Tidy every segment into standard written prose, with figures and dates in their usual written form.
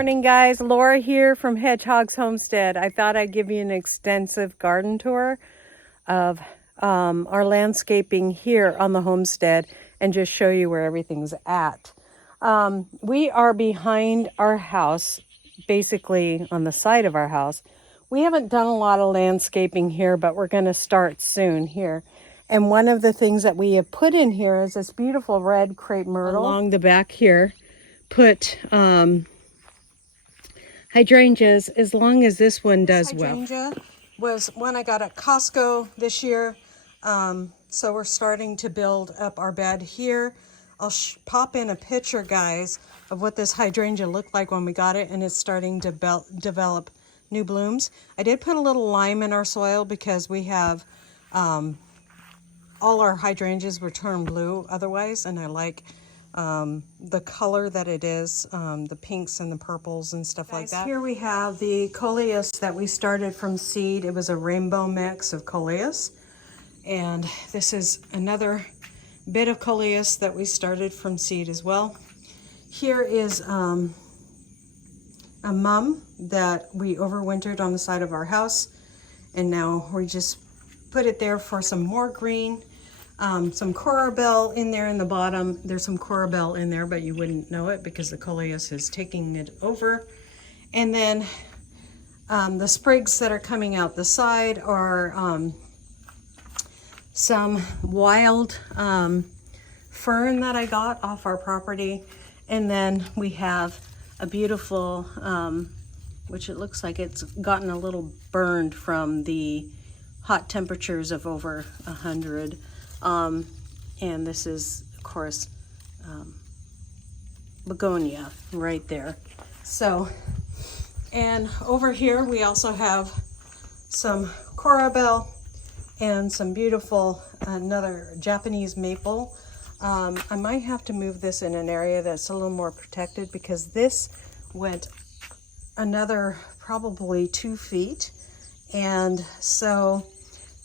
morning, guys. Laura here from Hedgehog's Homestead. I thought I'd give you an extensive garden tour of our landscaping here on the homestead and just show you where everything's at. We are behind our house, basically on the side of our house. We haven't done a lot of landscaping here, but we're going to start soon here. And one of the things that we have put in here is this beautiful red crepe myrtle. Along the back here, put hydrangeas, as long as this one does well. Hydrangea was one I got at Costco this year. So we're starting to build up our bed here. I'll pop in a picture, guys, of what this hydrangea looked like when we got it, and it's starting to develop new blooms. I did put a little lime in our soil because we have all our hydrangeas were turned blue otherwise, and I like the color that it is, the pinks and the purples and stuff like that. Here we have the coleus that we started from seed. It was a rainbow mix of coleus, and this is another bit of coleus that we started from seed as well. Here is a mum that we overwintered on the side of our house, and now we just put it there for some more green. Some corbel in there in the bottom. There's some corbel in there, but you wouldn't know it because the coleus is taking it over. And then the sprigs that are coming out the side are some wild fern that I got off our property. And then we have a beautiful, which it looks like it's gotten a little burned from the hot temperatures of over 100. And this is, of course, begonia right there. So, and over here we also have some corbel and some beautiful, another Japanese maple. I might have to move this in an area that's a little more protected because this went another probably 2 feet. And so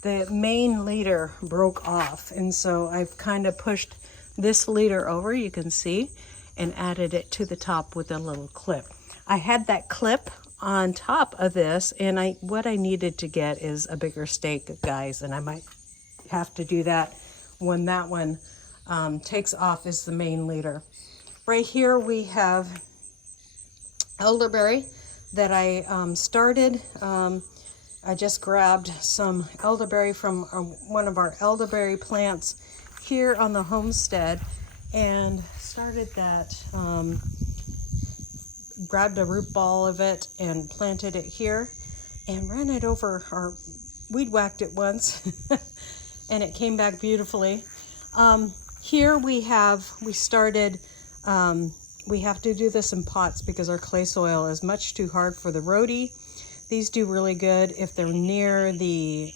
the main leader broke off, and so I've kind of pushed this leader over, you can see, and added it to the top with a little clip. I had that clip on top of this, and what I needed to get is a bigger stake, guys, and I might have to do that when that one takes off as the main leader. Right here we have elderberry that I started. I just grabbed some elderberry from one of our elderberry plants here on the homestead and started that, grabbed a root ball of it and planted it here and ran it over, or weed whacked it once and it came back beautifully. Here we started, we have to do this in pots because our clay soil is much too hard for the rhodie. These do really good if they're near the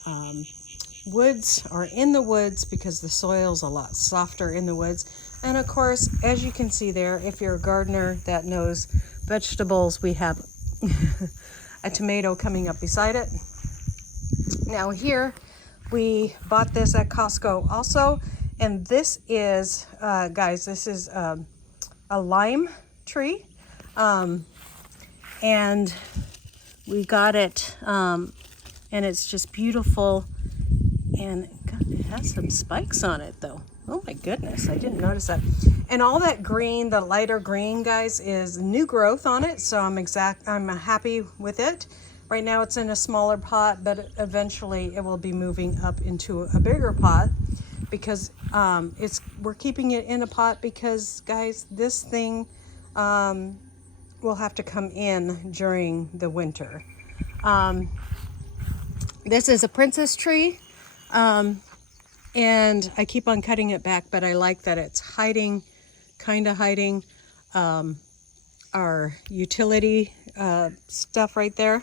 woods or in the woods because the soil's a lot softer in the woods. And of course, as you can see there, if you're a gardener that knows vegetables, we have a tomato coming up beside it. Now here, we bought this at Costco also. And this is, guys, this is a lime tree. And we got it, and it's just beautiful, and it has some spikes on it though. Oh my goodness, I didn't notice that. And all that green, the lighter green, guys, is new growth on it, so I'm happy with it. Right now it's in a smaller pot, but eventually it will be moving up into a bigger pot because we're keeping it in a pot because, guys, this thing will have to come in during the winter. This is a princess tree, and I keep on cutting it back, but I like that it's hiding, kind of hiding our utility stuff right there.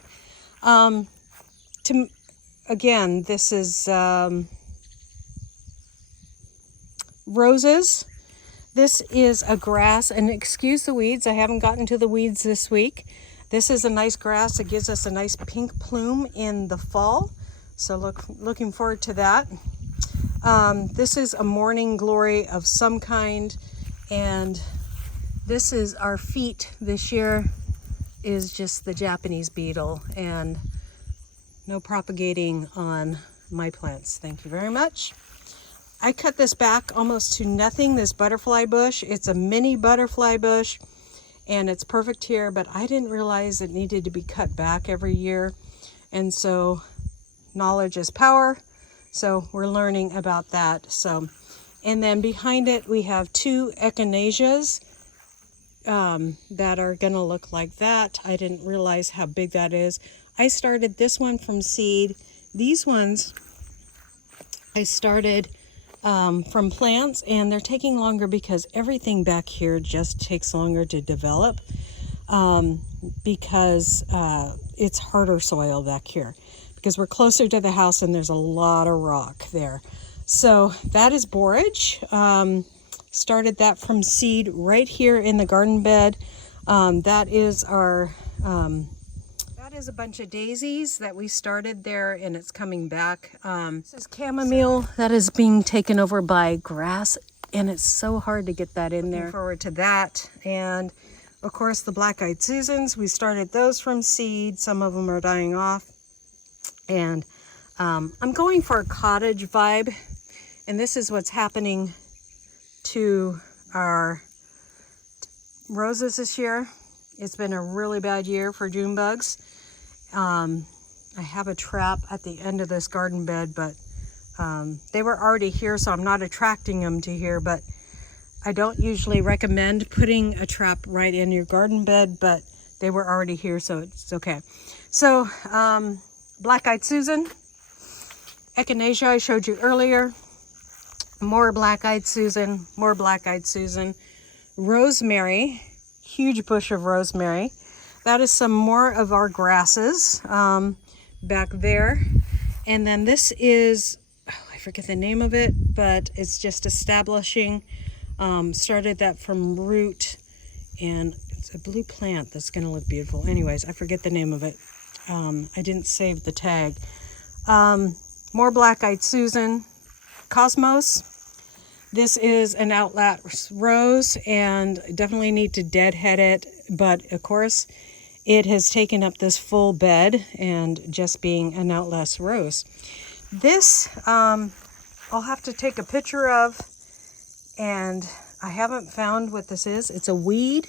Again, this is roses. This is a grass, and excuse the weeds, I haven't gotten to the weeds this week. This is a nice grass. It gives us a nice pink plume in the fall. So looking forward to that. This is a morning glory of some kind. And this is our feet this year. is just the Japanese beetle, and no propagating on my plants. Thank you very much. I cut this back almost to nothing, this butterfly bush. It's a mini butterfly bush, and it's perfect here, but I didn't realize it needed to be cut back every year. And so knowledge is power. So we're learning about that. So, and then behind it, we have 2 echinaceas that are gonna look like that. I didn't realize how big that is. I started this one from seed. These ones I started from plants, and they're taking longer because everything back here just takes longer to develop because it's harder soil back here because we're closer to the house and there's a lot of rock there. So that is borage. Started that from seed right here in the garden bed. That is our that is a bunch of daisies that we started there, and it's coming back. This is chamomile that is being taken over by grass, and it's so hard to get that in there. Looking forward to that. And of course the black-eyed Susans, we started those from seed. Some of them are dying off. And I'm going for a cottage vibe, and this is what's happening to our roses this year. It's been a really bad year for June bugs. I have a trap at the end of this garden bed, but they were already here, so I'm not attracting them to here, but I don't usually recommend putting a trap right in your garden bed, but they were already here, so it's okay. So black-eyed Susan, echinacea I showed you earlier, more black-eyed Susan, more black-eyed Susan, rosemary, huge bush of rosemary. That is some more of our grasses back there. And then this is, I forget the name of it, but it's just establishing. Started that from root, and it's a blue plant that's gonna look beautiful. Anyways, I forget the name of it. I didn't save the tag. More black-eyed Susan, Cosmos. This is an outlast rose, and definitely need to deadhead it, but of course it has taken up this full bed and just being an outlast rose. This I'll have to take a picture of, and I haven't found what this is. It's a weed,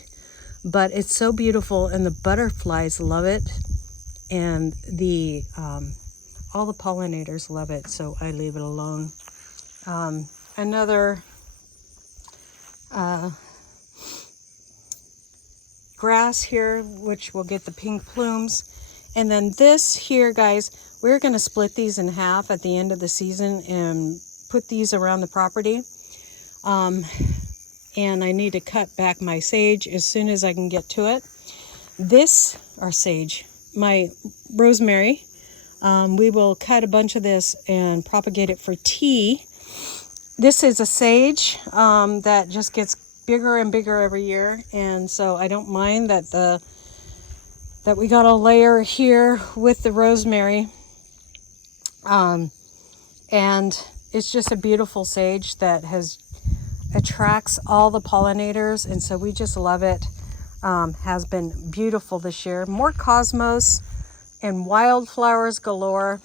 but it's so beautiful, and the butterflies love it, and the all the pollinators love it, so I leave it alone. Another grass here, which will get the pink plumes. And then this here, guys, we're going to split these in half at the end of the season and put these around the property. And I need to cut back my sage as soon as I can get to it. This, our sage, my rosemary, we will cut a bunch of this and propagate it for tea. This is a sage that just gets bigger and bigger every year, and so I don't mind that we got a layer here with the rosemary, and it's just a beautiful sage that attracts all the pollinators, and so we just love it. Has been beautiful this year. More cosmos and wildflowers galore.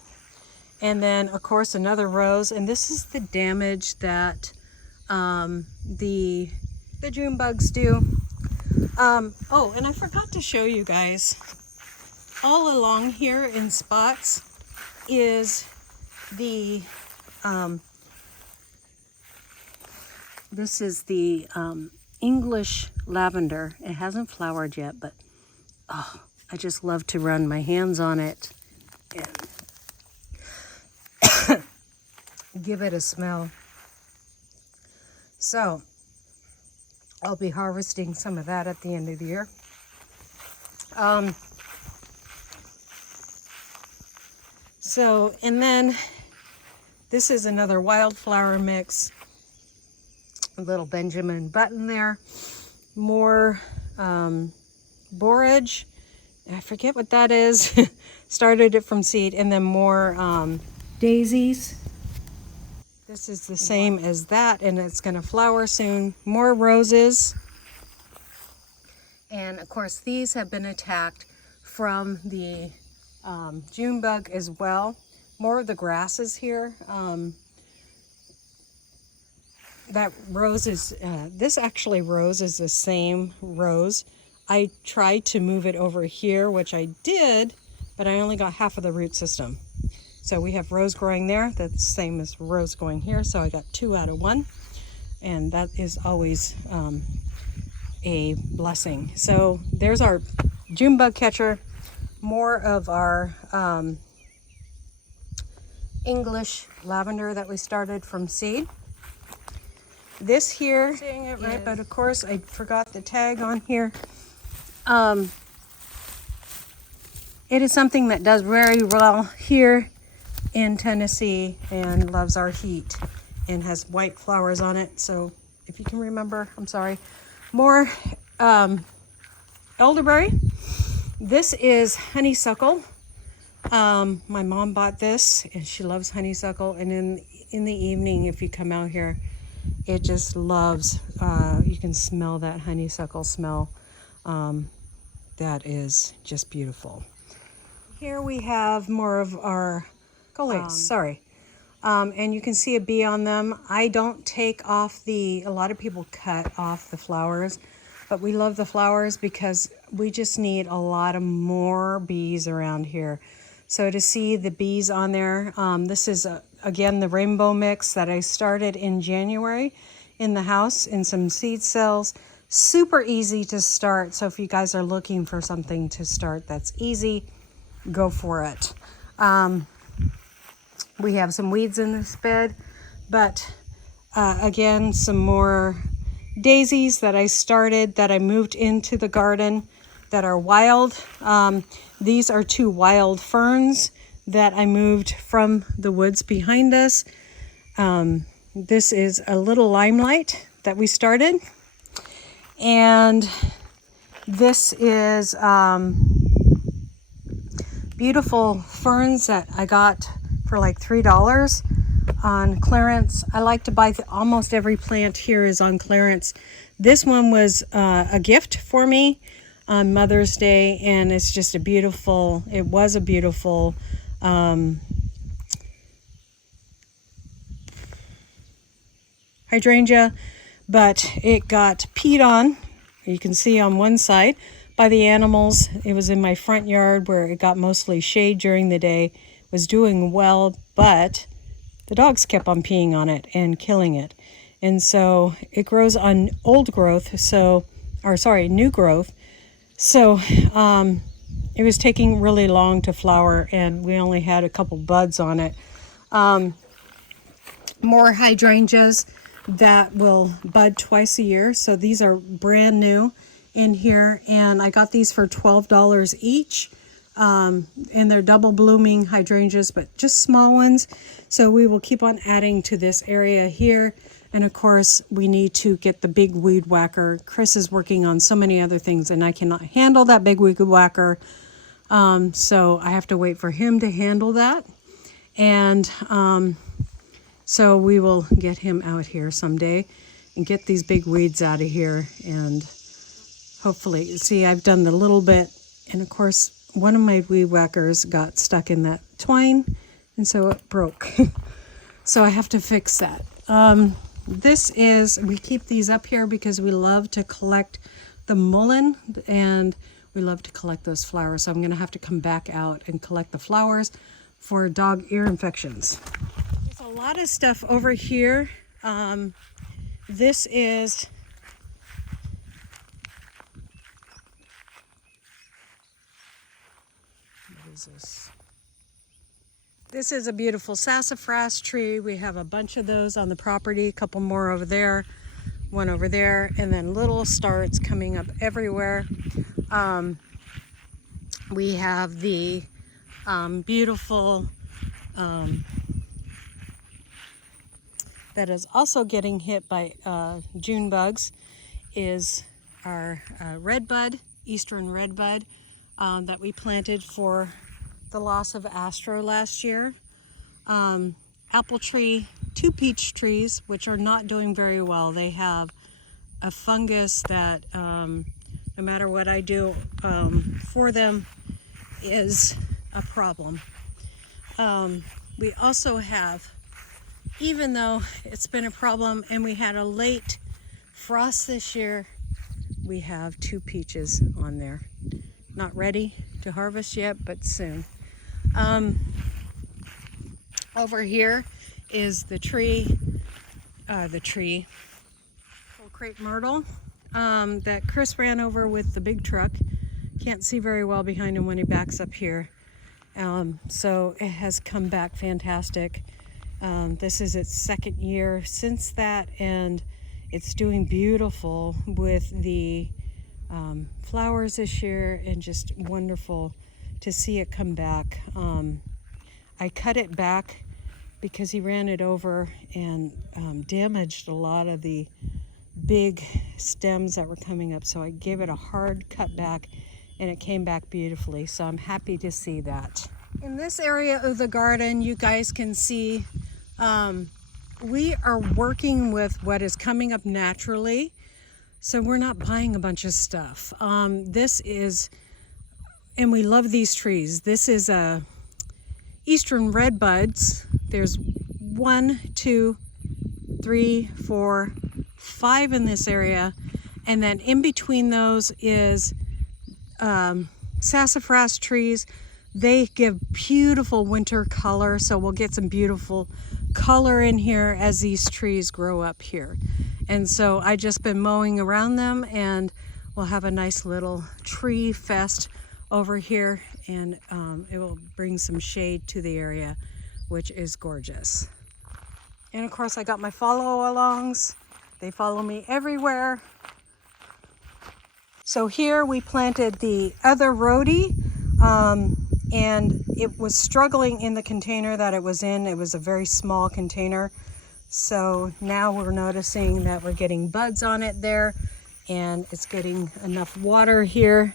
And then, of course, another rose. And this is the damage that the June bugs do. Oh, and I forgot to show you guys. All along here in spots is the, this is the English lavender. It hasn't flowered yet, but oh, I just love to run my hands on it and give it a smell. So I'll be harvesting some of that at the end of the year. So, and then this is another wildflower mix. A little Benjamin button there. More borage. I forget what that is. Started it from seed. And then more daisies. This is the same as that, and it's going to flower soon. More roses. And of course, these have been attacked from the June bug as well. More of the grasses here. That rose is, this actually rose is the same rose. I tried to move it over here, which I did, but I only got half of the root system. So we have rose growing there. That's the same as rose going here. So I got 2 out of 1. And that is always a blessing. So there's our June bug catcher. More of our English lavender that we started from seed. This here, saying it right, but of course I forgot the tag on here. It is something that does very well here in Tennessee and loves our heat and has white flowers on it. So if you can remember, I'm sorry. More elderberry. This is honeysuckle. My mom bought this and she loves honeysuckle. And in the evening, if you come out here, it just loves, you can smell that honeysuckle smell. That is just beautiful. Here we have more of our and you can see a bee on them. I don't take off a lot of people cut off the flowers, but we love the flowers because we just need a lot of more bees around here. So to see the bees on there, this is again the rainbow mix that I started in January in the house in some seed cells. Super easy to start. So if you guys are looking for something to start that's easy, go for it. We have some weeds in this bed, but again, some more daisies that I started that I moved into the garden that are wild. These are 2 wild ferns that I moved from the woods behind us. This is a little limelight that we started. And this is beautiful ferns that I got for like $3 on clearance. I like to buy almost every plant here is on clearance. This one was a gift for me on Mother's Day, and it's just it was a beautiful hydrangea, but it got peed on. You can see on one side by the animals. It was in my front yard where it got mostly shade during the day. Was doing well, but the dogs kept on peeing on it and killing it. And so it grows on new growth. So it was taking really long to flower, and we only had a couple buds on it. More hydrangeas that will bud twice a year. So these are brand new in here, and I got these for $12 each. And they're double blooming hydrangeas, but just small ones. So we will keep on adding to this area here. And of course, we need to get the big weed whacker. Chris is working on so many other things, and I cannot handle that big weed whacker. So I have to wait for him to handle that. And so we will get him out here someday and get these big weeds out of here. And hopefully, see, I've done the little bit. And of course, one of my weed whackers got stuck in that twine, and so it broke. So I have to fix that. We keep these up here because we love to collect the mullein, and we love to collect those flowers. So I'm going to have to come back out and collect the flowers for dog ear infections. There's a lot of stuff over here. This is This is a beautiful sassafras tree. We have a bunch of those on the property, a couple more over there, one over there, and then little starts coming up everywhere. We have the beautiful, that is also getting hit by June bugs, is our redbud, eastern redbud, that we planted for the loss of Astro last year. Apple tree, 2 peach trees, which are not doing very well. They have a fungus that no matter what I do for them, is a problem. We also have, even though it's been a problem and we had a late frost this year, we have 2 peaches on there. Not ready to harvest yet, but soon. Over here is the tree, full crepe myrtle that Chris ran over with the big truck. Can't see very well behind him when he backs up here. So it has come back fantastic. This is its 2nd year since that, and it's doing beautiful with the flowers this year, and just wonderful to see it come back. I cut it back because he ran it over and damaged a lot of the big stems that were coming up, so I gave it a hard cut back and it came back beautifully, so I'm happy to see that. In this area of the garden, you guys can see we are working with what is coming up naturally, so we're not buying a bunch of stuff. This is, and we love these trees. This is eastern red buds. There's 1, 2, 3, 4, 5 in this area, and then in between those is sassafras trees. They give beautiful winter color, so we'll get some beautiful color in here as these trees grow up here. And so I just been mowing around them, and we'll have a nice little tree fest over here, and it will bring some shade to the area, which is gorgeous. And of course I got my follow-alongs. They follow me everywhere. So here we planted the other rhodie, and it was struggling in the container that it was in. It was a very small container. So now we're noticing that we're getting buds on it there, and it's getting enough water here.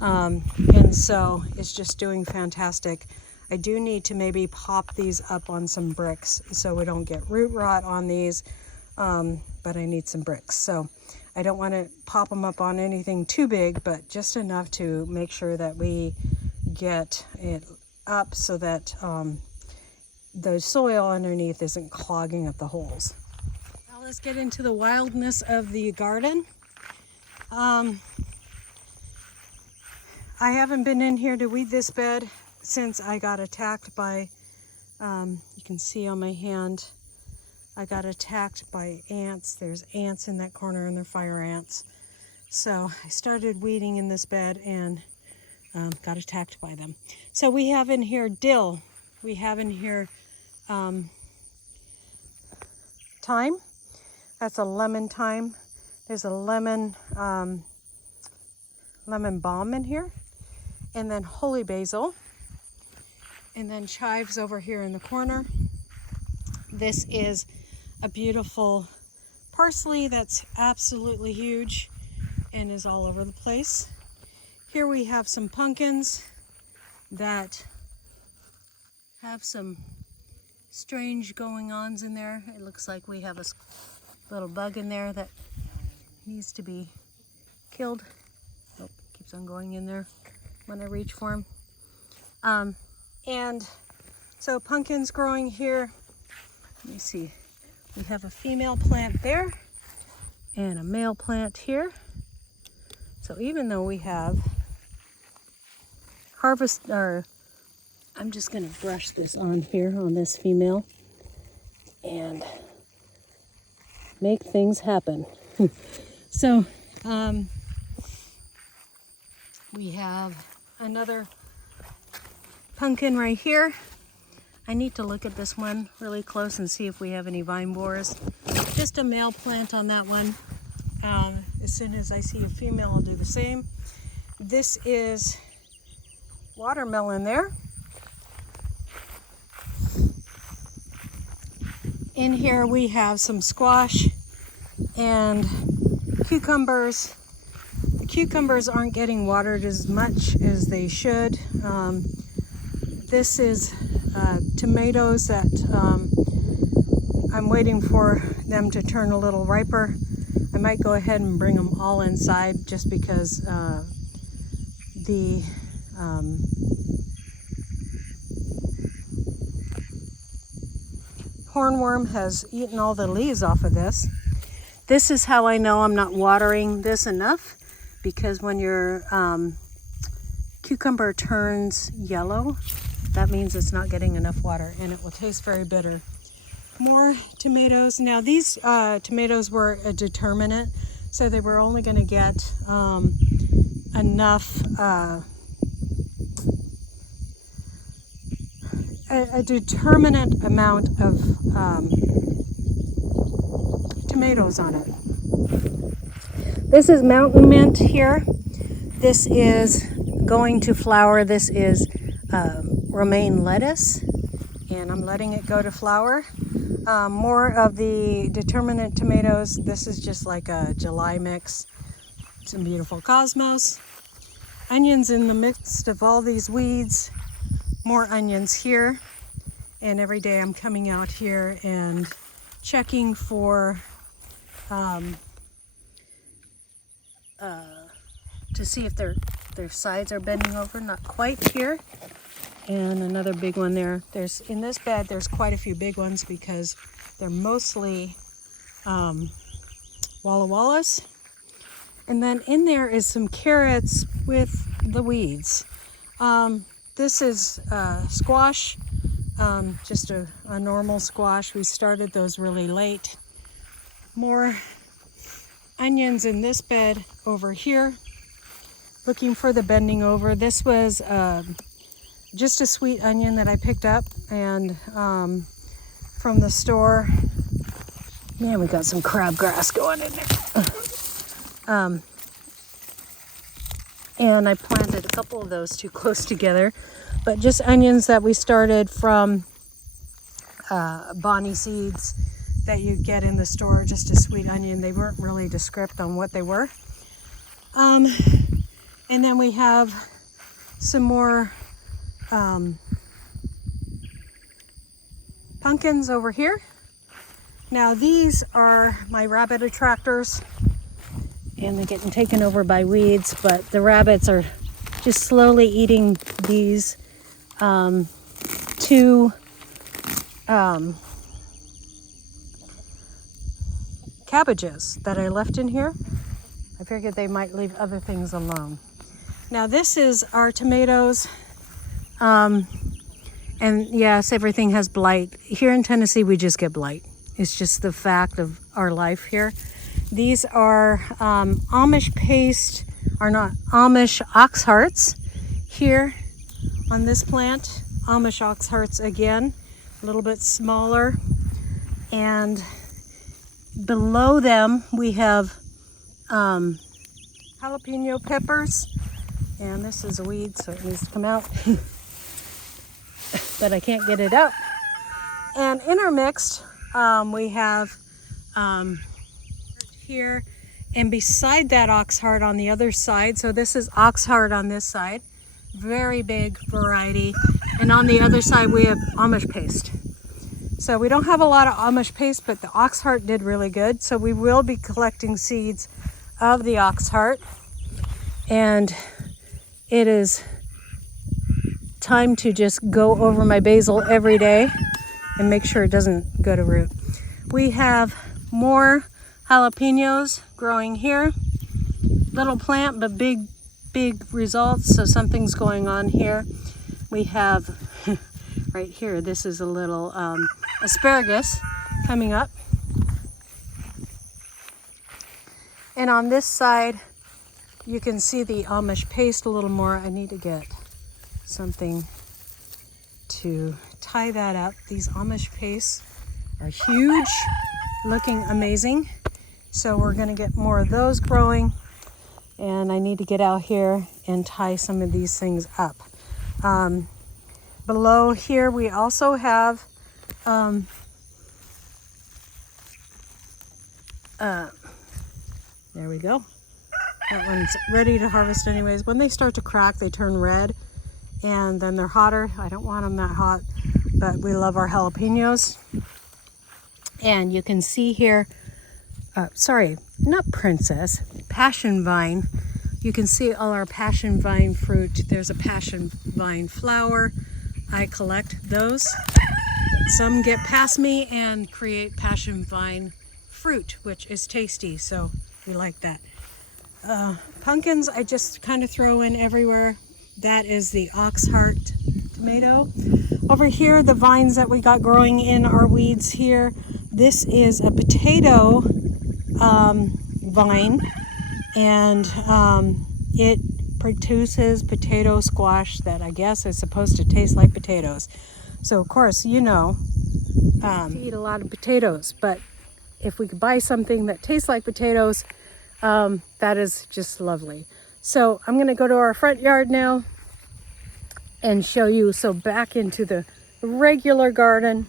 And so it's just doing fantastic. I do need to maybe pop these up on some bricks so we don't get root rot on these, but I need some bricks. So I don't want to pop them up on anything too big, but just enough to make sure that we get it up so that the soil underneath isn't clogging up the holes. Now let's get into the wildness of the garden. I haven't been in here to weed this bed since I got attacked by, you can see on my hand, I got attacked by ants. There's ants in that corner, and they're fire ants. So I started weeding in this bed and got attacked by them. So we have in here dill. We have in here thyme. That's a lemon thyme. There's a lemon balm in here. And then holy basil. And then chives over here in the corner. This is a beautiful parsley that's absolutely huge and is all over the place. Here we have some pumpkins that have some strange going-ons in there. It looks like we have a little bug in there that needs to be killed. Oh, keeps on going in there when I reach for him. And so pumpkins growing here. Let me see. We have a female plant there and a male plant here. So even though we have I'm just going to brush this on here on this female and make things happen. So we have another pumpkin right here. I need to look at this one really close and see if we have any vine borers. Just a male plant on that one. As soon as I see a female, I'll do the same. This is watermelon there. In here we have some squash and cucumbers. The cucumbers aren't getting watered as much as they should. This is tomatoes that I'm waiting for them to turn a little riper. I might go ahead and bring them all inside just because the hornworm has eaten all the leaves off of this. This is how I know I'm not watering this enough, because when your cucumber turns yellow, that means it's not getting enough water and it will taste very bitter. More tomatoes. Now these tomatoes were a determinant, so they were only going to get enough a determinate amount of tomatoes on it. This is mountain mint here. This is going to flower. This is romaine lettuce, and I'm letting it go to flower. More of the determinate tomatoes. This is just like a July mix. Some beautiful cosmos. Onions in the midst of all these weeds. More onions here. And every day I'm coming out here and checking for to see if their sides are bending over. Not quite here. And another big one there. There's in this bed there's quite a few big ones because they're mostly Walla Wallas. And then in there is some carrots with the weeds. This is squash, just a normal squash. We started those really late. More onions in this bed over here. Looking for the bending over. This was just a sweet onion that I picked up and from the store. Man, we got some crabgrass going in there. And I planted a couple of those too close together, but just onions that we started from Bonnie seeds that you get in the store, just a sweet onion. They weren't really descriptive on what they were. And then we have some more pumpkins over here. Now these are my rabbit attractors, and they're getting taken over by weeds, but the rabbits are just slowly eating these two cabbages that I left in here. I figured they might leave other things alone. Now this is our tomatoes. And yes, everything has blight. Here in Tennessee, we just get blight. It's just the fact of our life here. These are Amish paste, are not Amish ox hearts here on this plant. Amish ox hearts again, a little bit smaller. And below them, we have jalapeno peppers. And this is a weed, so it needs to come out. But I can't get it out. And intermixed, we have here, and beside that ox heart on the other side. So this is ox heart on this side, very big variety. And on the other side, we have Amish paste. So we don't have a lot of Amish paste, but the ox heart did really good. So we will be collecting seeds of the ox heart. And it is time to just go over my basil every day and make sure it doesn't go to root. We have more jalapenos growing here. Little plant, but big results. So something's going on here. We have right here, this is a little asparagus coming up. And on this side, you can see the Amish paste a little more. I need to get something to tie that up. These Amish pastes are huge, looking amazing. So we're gonna get more of those growing, and I need to get out here and tie some of these things up. Below here we also have there we go. That one's ready to harvest anyways. When they start to crack, they turn red, and then they're hotter. I don't want them that hot, but we love our jalapenos. And you can see here, sorry, not princess, passion vine. You can see all our passion vine fruit. There's a passion vine flower. I collect those. Some get past me and create passion vine fruit, which is tasty, so we like that. Pumpkins I just kind of throw in everywhere. That is the ox heart tomato. Over here, the vines that we got growing in our weeds here. This is a potato vine, and it produces potato squash that I guess is supposed to taste like potatoes. So of course, you know, we eat a lot of potatoes, but if we could buy something that tastes like potatoes, that is just lovely. So I'm going to go to our front yard now and show you. So back into the regular garden.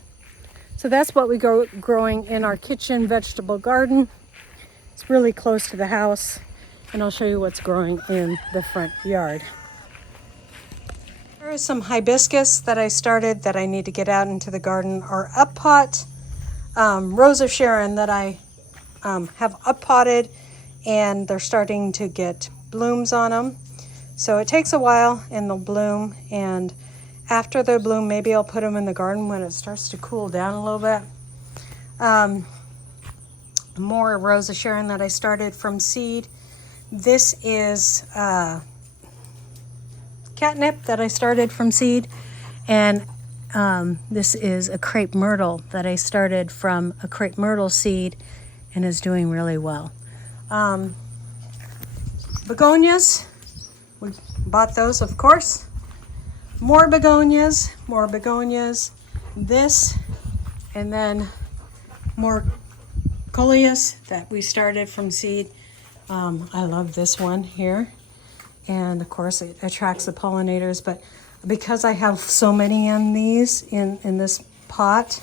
So that's what we go growing in our kitchen vegetable garden. It's really close to the house, and I'll show you what's growing in the front yard. There is some hibiscus that I started that I need to get out into the garden. Our up pot, Rose of Sharon that I have up potted, and they're starting to get blooms on them. So it takes a while and they'll bloom, and after they bloom, maybe I'll put them in the garden when it starts to cool down a little bit. More Rose of Sharon that I started from seed. This is catnip that I started from seed, and this is a crepe myrtle that I started from a crepe myrtle seed and is doing really well. Begonias, we bought those, of course. More begonias, this, and then more coleus that we started from seed. I love this one here, and of course it attracts the pollinators, but because I have so many in these in this pot,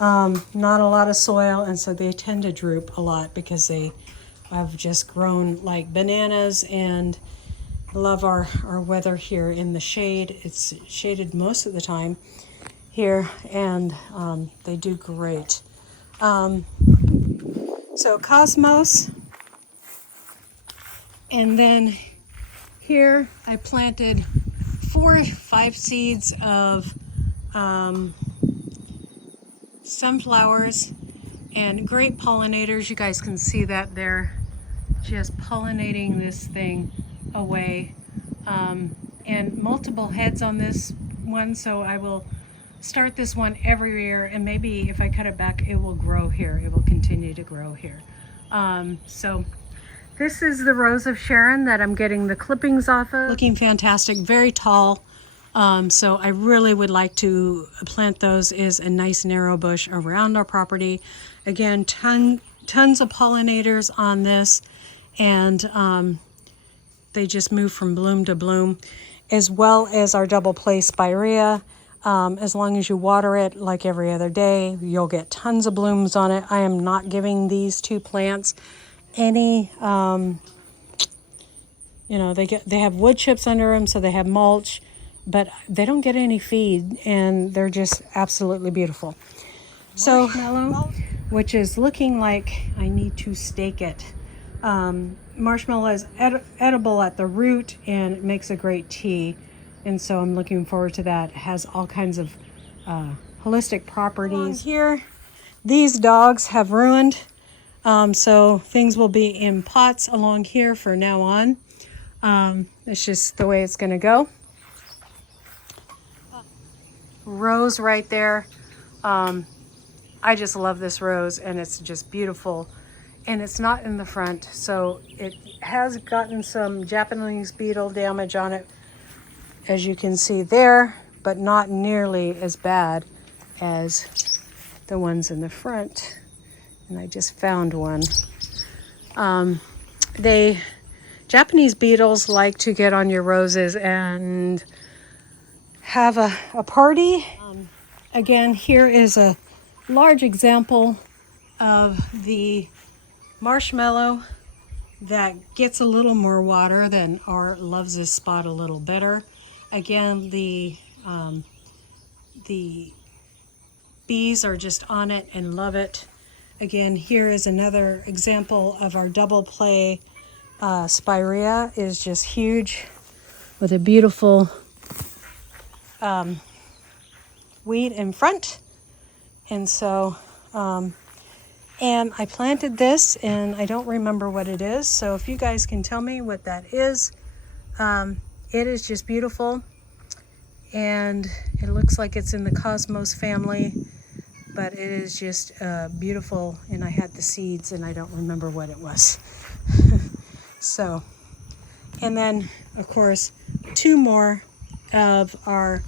not a lot of soil, and so they tend to droop a lot because I've just grown like bananas, and love our weather here in the shade. It's shaded most of the time here, and they do great. So Cosmos, and then here I planted 4 or 5 seeds of sunflowers, and great pollinators. You guys can see that they're just pollinating this thing away, and multiple heads on this one, so I will start this one every year, and maybe if I cut it back it will grow here. It will continue to grow here. So this is the Rose of Sharon that I'm getting the clippings off of. Looking fantastic, very tall. So I really would like to plant those as a nice narrow bush around our property. Again, tons of pollinators on this, and they just move from bloom to bloom, as well as our double place spirea. As long as you water it like every other day, you'll get tons of blooms on it. I am not giving these 2 plants any, they have wood chips under them, so they have mulch, but they don't get any feed, and they're just absolutely beautiful. So marshmallow, which is looking like I need to stake it. Marshmallow is edible at the root, and it makes a great tea, and so I'm looking forward to that. It has all kinds of holistic properties. Here, these dogs have ruined, so things will be in pots along here for now on. It's just the way it's going to go. Rose right there. I just love this rose, and it's just beautiful. And it's not in the front, so it has gotten some Japanese beetle damage on it, as you can see there, but not nearly as bad as the ones in the front. And I just found one. Japanese beetles like to get on your roses and have a party. Again, here is a large example of the marshmallow that gets a little more water than or loves this spot a little better. Again, the bees are just on it and love it. Again, here is another example of our double play spirea. Is just huge with a beautiful weed in front. And so, and I planted this and I don't remember what it is. So if you guys can tell me what that is, it is just beautiful. And it looks like it's in the Cosmos family, but it is just beautiful. And I had the seeds and I don't remember what it was. So, and then of course, 2 more of our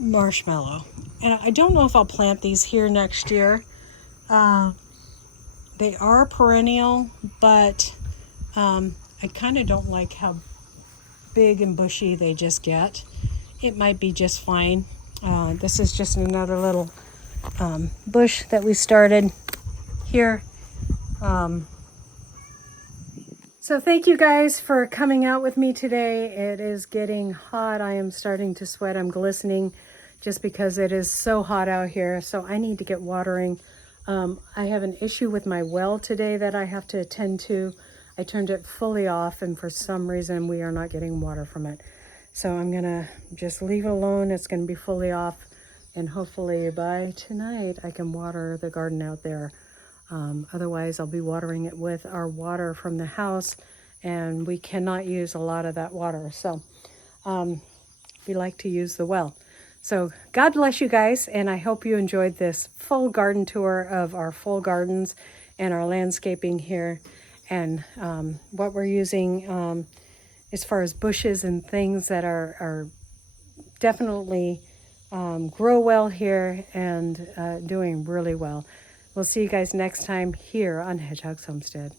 marshmallow. And I don't know if I'll plant these here next year. They are perennial, but I kind of don't like how big and bushy they just get. It might be just fine. This is just another little bush that we started here. So thank you guys for coming out with me today. It is getting hot. I am starting to sweat. I'm glistening just because it is so hot out here. So I need to get watering. I have an issue with my well today that I have to attend to. I turned it fully off and for some reason we are not getting water from it. So I'm gonna just leave it alone. It's gonna be fully off and hopefully by tonight I can water the garden out there. Otherwise I'll be watering it with our water from the house and we cannot use a lot of that water. So we like to use the well. So God bless you guys, and I hope you enjoyed this full garden tour of our full gardens and our landscaping here, and what we're using as far as bushes and things that are definitely grow well here and doing really well. We'll see you guys next time here on Hedgehog's Homestead.